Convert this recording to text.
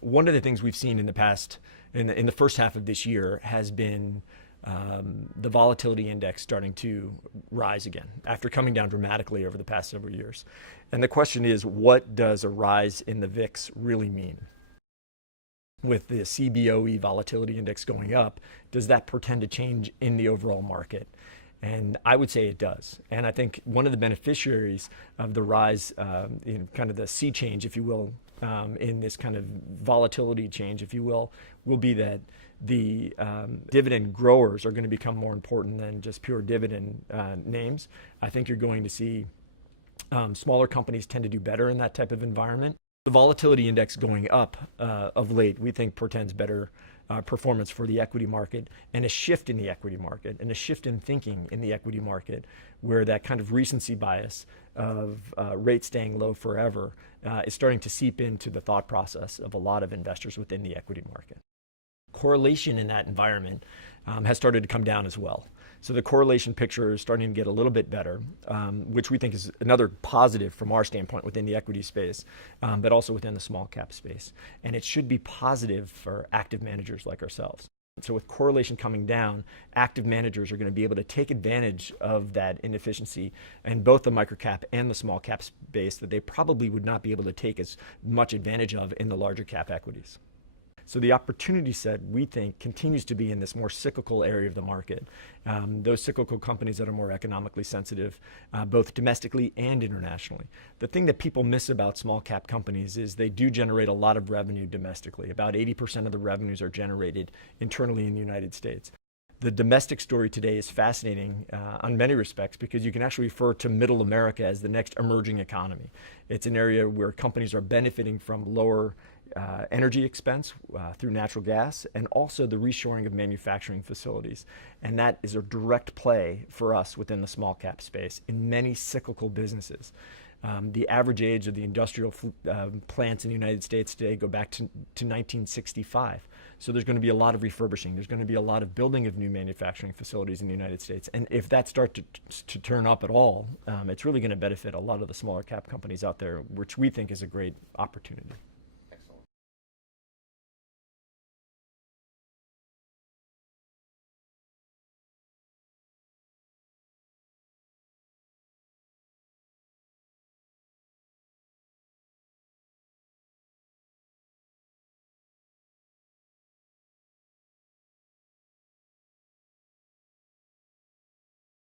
One of the things we've seen in the past, in the first half of this year, has been the volatility index starting to rise again after coming down dramatically over the past several years. And the question is, what does a rise in the VIX really mean? With the CBOE volatility index going up, does that portend a change in the overall market? And I would say it does. And I think one of the beneficiaries of the rise, kind of the sea change, if you will, in this kind of volatility change, if you will be that the dividend growers are going to become more important than just pure dividend names. I think you're going to see smaller companies tend to do better in that type of environment. The volatility index going up of late, we think portends better performance for the equity market, and a shift in the equity market, and a shift in thinking in the equity market, where that kind of recency bias of rates staying low forever is starting to seep into the thought process of a lot of investors within the equity market. Correlation in that environment has started to come down as well. So the correlation picture is starting to get a little bit better, which we think is another positive from our standpoint within the equity space, but also within the small cap space. And it should be positive for active managers like ourselves. So with correlation coming down, active managers are going to be able to take advantage of that inefficiency in both the microcap and the small cap space that they probably would not be able to take as much advantage of in the larger cap equities. So the opportunity set, we think, continues to be in this more cyclical area of the market. Those cyclical companies that are more economically sensitive, both domestically and internationally. The thing that people miss about small cap companies is they do generate a lot of revenue domestically. About 80% of the revenues are generated internally in the United States. The domestic story today is fascinating on many respects because you can actually refer to middle America as the next emerging economy. It's an area where companies are benefiting from lower energy expense through natural gas, and also the reshoring of manufacturing facilities. And that is a direct play for us within the small cap space in many cyclical businesses. The average age of the industrial plants in the United States today go back to 1965. So there's going to be a lot of refurbishing. There's going to be a lot of building of new manufacturing facilities in the United States. And if that starts to turn up at all, it's really going to benefit a lot of the smaller cap companies out there, which we think is a great opportunity.